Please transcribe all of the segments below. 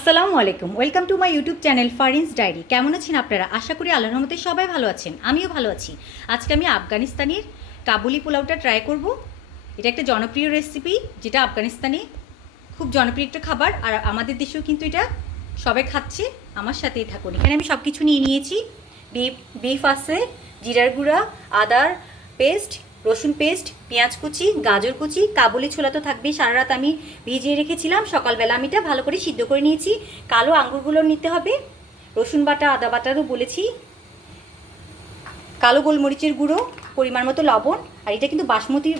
আসসালামু আলাইকুম। Welcome to my YouTube channel Farin's diary. কেমন আছেন আপনারা? আশা করি আল্লাহর রহমতে সবাই ভালো আছেন। আমিও ভালো আছি। আজকে আমি আফগানিস্তানের কাবুলি পোলাওটা ট্রাই করব। এটা একটা জনপ্রিয় রেসিপি যেটা আফগানিস্তানে খুব জনপ্রিয় একটা খাবার। আর আমাদের দেশেও কিন্তু এটা সবাই খাচ্ছে। আমার সাথেই থাকুন। এখানে আমি সব কিছু নিয়ে নিয়েছি। বিফ বিফ আছে, জিরার গুঁড়া, আদার পেস্ট রসুন পেস্ট, পেঁয়াজ কুচি, গাজর কুচি, কাবুলি ছোলা তো থাকবেই। সারা রাত আমি ভিজিয়ে রেখেছিলাম। সকালবেলা আমি এটা ভালো করে সিদ্ধ করে নিয়েছি। কালো আঙ্গুরগুলো নিতে হবে। রসুন বাটা, আদা বাটারও বলেছি। কালো গোলমরিচের গুঁড়ো, পরিমাণ মতো লবণ। আর এটা কিন্তু বাসমতি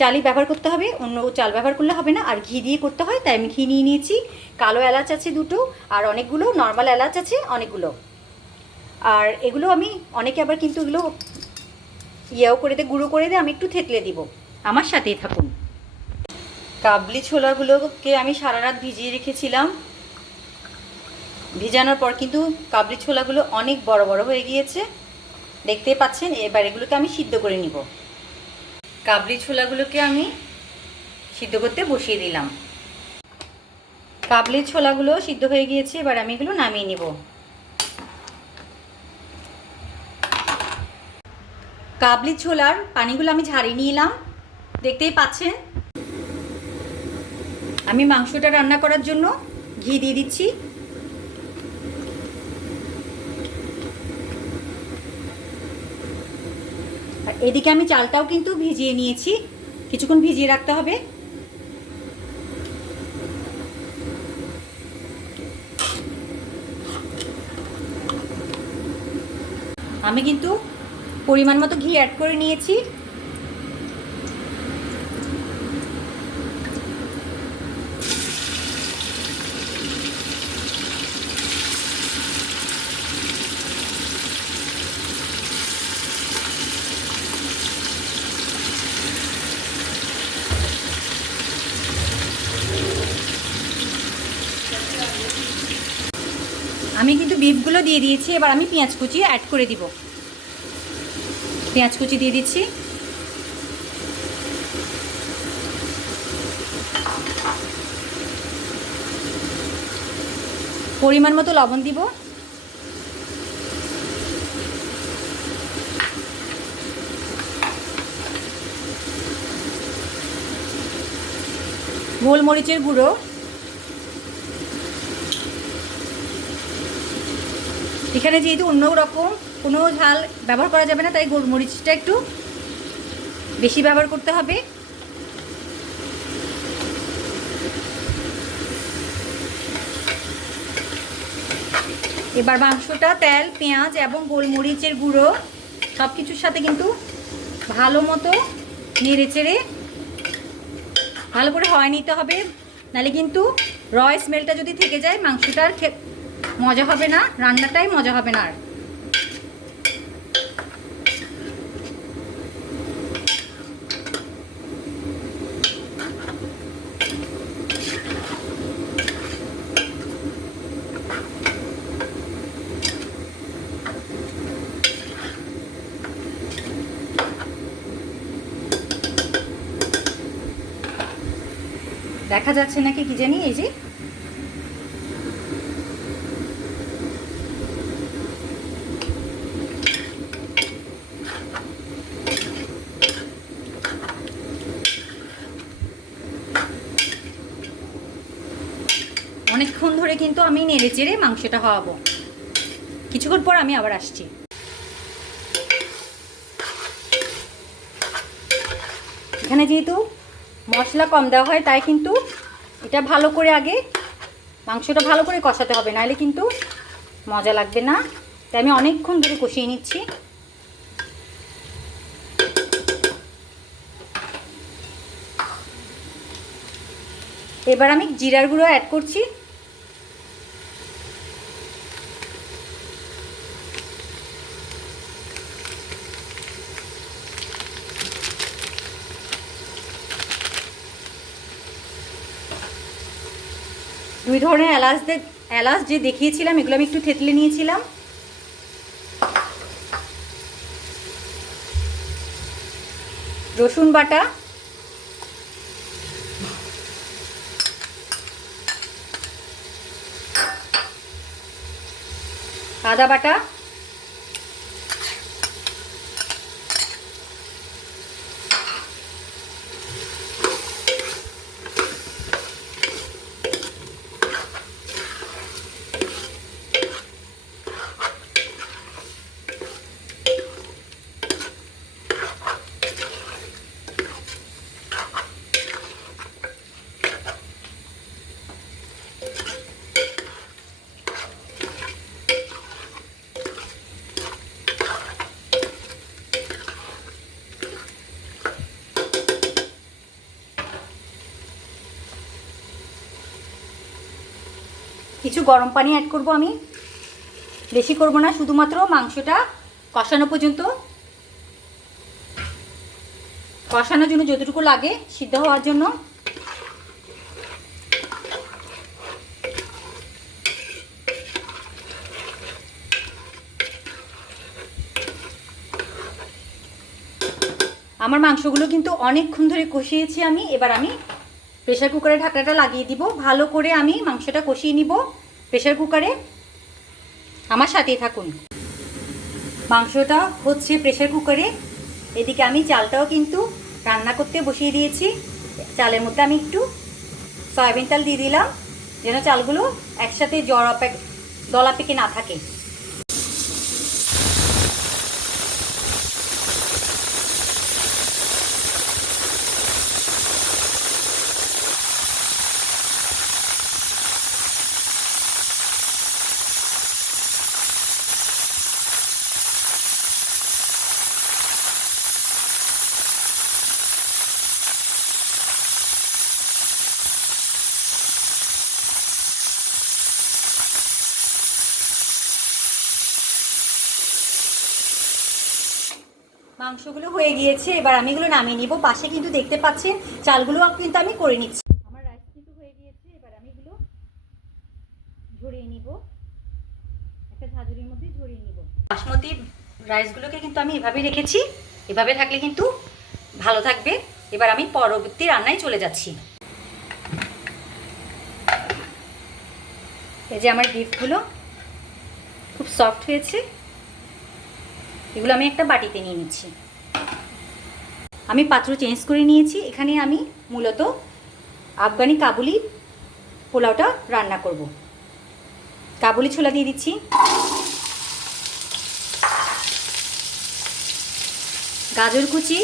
চালই ব্যবহার করতে হবে। অন্য চাল ব্যবহার করলে হবে না। আর ঘি দিয়ে করতে হয়, তাই আমি ঘি নিয়ে নিয়েছি। কালো এলাচ আছে দুটো। আর অনেকগুলো, নর্মাল এলাচ আছে অনেকগুলো। আর এগুলো আমি অনেকে আবার কিন্তু এগুলো ইয়েও করে দে গুঁড়ো করে দে আমি একটু থেতলে দিব। আমার সাথেই থাকুন। কাবলি ছোলাগুলোকে আমি সারা রাত ভিজিয়ে রেখেছিলাম। ভিজানোর পর কিন্তু কাবলি ছোলাগুলো অনেক বড় বড় হয়ে গিয়েছে। দেখতেই পাচ্ছেন এবার এগুলোকে আমি সিদ্ধ করে নিব। কাবলি ছোলাগুলোকে আমি সিদ্ধ করতে বসিয়ে দিলাম। কাবলি ছোলাগুলো সিদ্ধ হয়ে গিয়েছে এবার আমি এগুলো নামিয়ে নিব। কাবলি ছোলার পানিগুলো আমি ঝাড়িয়ে নিলাম। দেখতেই পাচ্ছেন? আমি মাংসটা রান্না করার জন্য ঘি দিয়ে দিচ্ছি। আর এদিকে আমি চালটাও কিন্তু ভিজিয়ে নিয়েছি। কিছুক্ষণ ভিজিয়ে রাখতে হবে। আমি কিন্তু পরিমাণ মতো ঘি অ্যাড করে নিয়েছি। আমি কিন্তু বিফগুলো দিয়ে দিয়েছি, এবার আমি পেঁয়াজ কুচি অ্যাড করে দিব। পেঁয়াজ কুচি দিয়ে দিচ্ছি। পরিমাণ মতো লবণ দিব। গোলমরিচের গুঁড়ো। এখানে যেহেতু অন্য রকম কোনো ঝাল ব্যবহার করা যাবে না, তাই গোলমরিচটা একটু বেশি ব্যবহার করতে হবে। এবার মাংসটা, তেল, পেঁয়াজ এবং গোলমরিচের গুঁড়ো সব কিছুর সাথে কিন্তু ভালো মতো নেড়ে চেড়ে ভালো করে হয় নিতে হবে। নাহলে কিন্তু রয় স্মেলটা যদি থেকে যায়, মাংসটার মজা হবে না? রান্নাটাই মজা হবে না আর। দেখা যাচ্ছে নাকি কি জানি এই যে অনেকক্ষণ ধরে কিন্তু আমি নেড়ে চেড়ে মাংসটা হওয়াবো কিছুক্ষণ পর আমি আবার আসছি। এখানে যেহেতু মশলা কম দেওয়া হয়, তাই কিন্তু এটা ভালো করে আগে মাংসটা ভালো করে কষাতে হবে, নাহলে কিন্তু মজা লাগবে না। তাই আমি অনেকক্ষণ ধরে কষিয়ে নিচ্ছি। এবার আমি জিরার গুঁড়ো অ্যাড করছি। দুই ধরনের এলাচ এলাচ যে দেখিয়েছিলাম, এগুলো আমি একটু থেতলে নিয়েছিলাম। রসুন বাটা। আদা বাটা। কিছু গরম পানি অ্যাড করব আমি। বেশি করব না, শুধুমাত্র মাংসটা কষানো পর্যন্ত। কষানোর জন্য যতটুকু লাগে সিদ্ধ হওয়ার জন্য। আমার মাংসগুলো কিন্তু অনেকক্ষণ ধরে কষিয়েছি আমি। এবার আমি প্রেশার কুকারে ঢাকনাটা লাগিয়ে দিব। ভালো করে আমি মাংসটা কষিয়ে নিব। প্রেশার কুকারে আমার সাথেই থাকুন। মাংসটা হচ্ছে প্রেশার কুকারে। এদিকে আমি চালটাও কিন্তু রান্না করতে বসিয়ে দিয়েছি। চালের মধ্যে আমি একটু সয়াবিন চাল দিয়ে দিলাম, যেন চালগুলো একসাথে জড়া দলা পেকে না থাকে। মাংসগুলো হয়ে গিয়েছে, এবার আমি এগুলো নামিয়ে নিব। পাশে কিন্তু দেখতে পাচ্ছেন চালগুলো কিন্তু আমি করে নিচ্ছি। আমার রাইস কিন্তু হয়ে গিয়েছে, এবার আমি এগুলো ঝরিয়ে নিব। একটা ঝাঁঝুরির মধ্যে ঝরিয়ে নিব। বাসমতি রাইসগুলোকে কিন্তু আমি এভাবে রেখেছি। এভাবে থাকলে কিন্তু ভালো থাকবে। এবার আমি পরবর্তী রান্নায় চলে যাচ্ছি। এই যে আমার বিফগুলো খুব সফট হয়েছে। এগুলো আমি একটা বাটিতে নিয়ে নিচ্ছি। আমি পাত্র চেঞ্জ করে নিয়েছি, এখানে আমি মূলত আফগানি কাবুলি পোলাওটা রান্না করব। কাবুলি ছোলা দিয়ে দিচ্ছি। গাজর কুচি।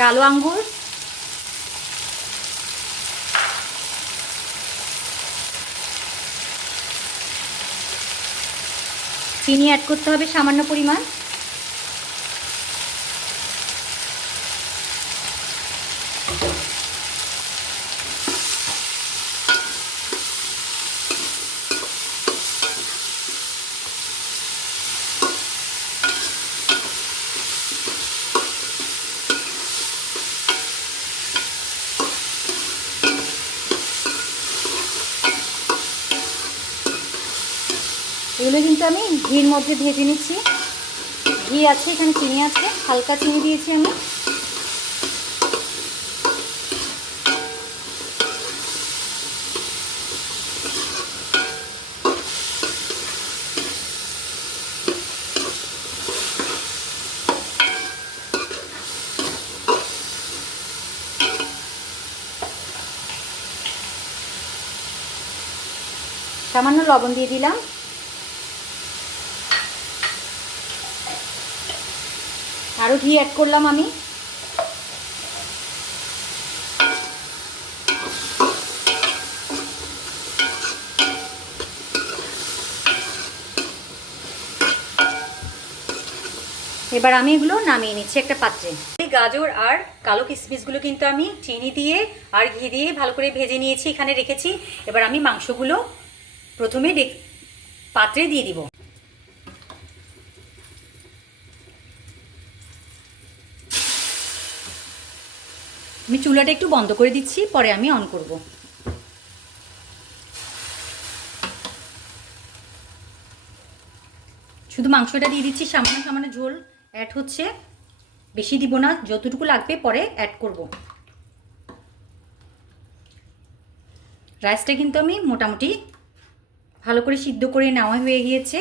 কালো আঙ্গুর। চিনি অ্যাড করতে হবে সামান্য পরিমাণ। এগুলো কিন্তু আমি ঘির মধ্যে ভেজে নিচ্ছি। ঘি আছে, এখানে চিনি আছে, হালকা চিনি দিয়েছি আমি। সামান্য লবণ দিয়ে দিলাম। আরও ঘি অ্যাড করলাম আমি। এবার আমি এগুলো নামিয়ে নিচ্ছি একটা পাত্রে। এই গাজর আর কালো কিশমিশগুলো কিন্তু আমি চিনি দিয়ে আর ঘি দিয়ে ভালো করে ভেজে নিয়েছি, এখানে রেখেছি। এবার আমি মাংসগুলো প্রথমে পাত্রে দিয়ে দিব। আমি চুলাটা একটু বন্ধ করে দিচ্ছি, পরে আমি অন করব। শুধু মাংসটা দিয়ে দিচ্ছি, সামান্য সামান্য ঝোল অ্যাড হচ্ছে। বেশি দিব না, যতটুকু লাগবে পরে অ্যাড করব। রাইসটা কিন্তু আমি মোটামুটি ভালো করে সিদ্ধ করে নেওয়া হয়ে গিয়েছে।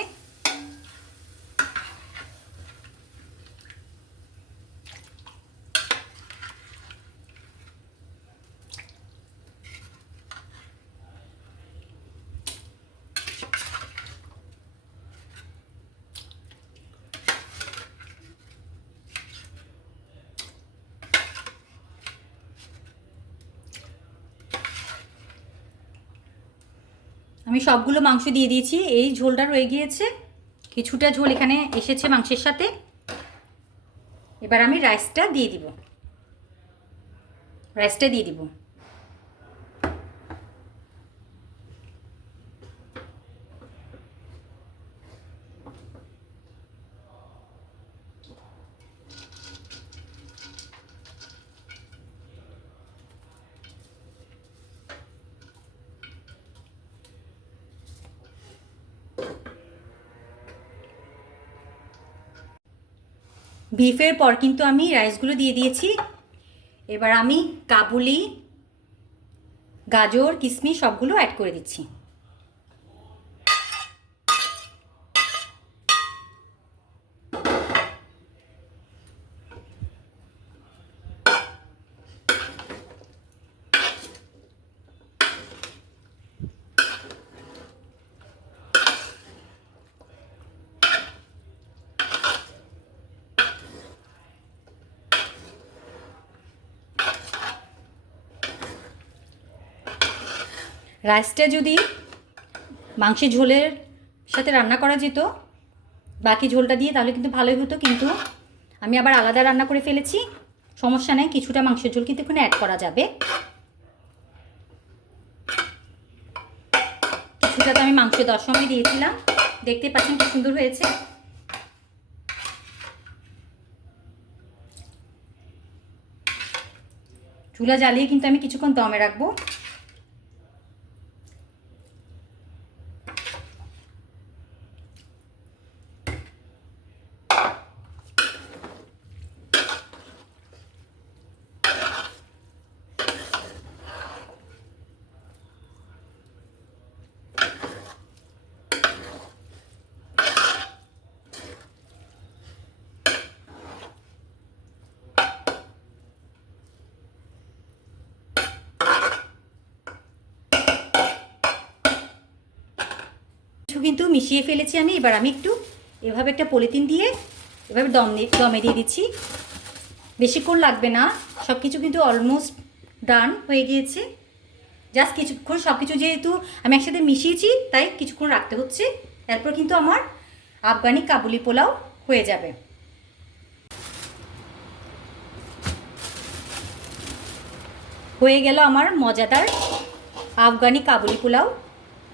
আমি সবগুলো মাংস দিয়ে দিয়েছি। এই ঝোলটা রয়ে গিয়েছে। কিছুটা ঝোল এখানে এসেছে মাংসের সাথে। এবার আমি রাইসটা দিয়ে দিব। রাইসটা দিয়ে দিব। বিফের পর কিন্তু আমি রাইসগুলো দিয়ে দিয়েছি। এবার আমি কাবুলি, গাজর কিশমিশ সবগুলো অ্যাড করে দিচ্ছি। রাইসটা যদি মাংসের ঝোলের সাথে রান্না করা যেত, বাকি ঝোলটা দিয়ে তাহলে কিন্তু ভালোই হতো, কিন্তু আমি আবার আলাদা রান্না করে ফেলেছি। সমস্যা নেই, কিছুটা মাংসের ঝোল কিন্তু এখানে অ্যাড করা যাবে। কিছুটা তো আমি মাংস দেওয়ার সময় দিয়েছিলাম। দেখতে পাচ্ছেন কি সুন্দর হয়েছে। চুলা জ্বালিয়ে কিন্তু আমি কিছুক্ষণ দমে রাখব। কিছু কিন্তু মিশিয়ে ফেলেছি আমি, এবার আমি একটু এভাবে একটা পলিথিন দিয়ে এভাবে দম দমে দিয়ে দিচ্ছি। বেশিক্ষণ লাগবে না সব কিছু কিন্তু অলমোস্ট ডান হয়ে গিয়েছে। জাস্ট কিছুক্ষণ সব কিছু যেহেতু আমি একসাথে মিশিয়েছি, তাই কিছুক্ষণ রাখতে হচ্ছে। তারপর কিন্তু আমার আফগানি কাবুলি পোলাও হয়ে যাবে। হয়ে গেল আমার মজাদার আফগানি কাবুলি পোলাও।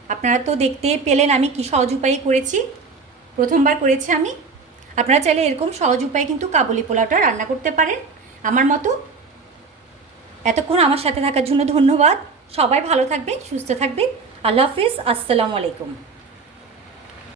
আপনারা তো দেখতে পেলেন আমি কি সহজ উপায়ে করেছি। প্রথমবার করেছি আমি। আপনারা চাইলে এরকম সহজ উপায়ে কিন্তু কাবুলি পোলাওটা রান্না করতে পারেন। আমার মতো। এতক্ষণ আমার সাথে থাকার জন্য ধন্যবাদ। সবাই ভালো থাকবেন, সুস্থ থাকবেন। আল্লাহ হাফিজ। আসসালামু আলাইকুম।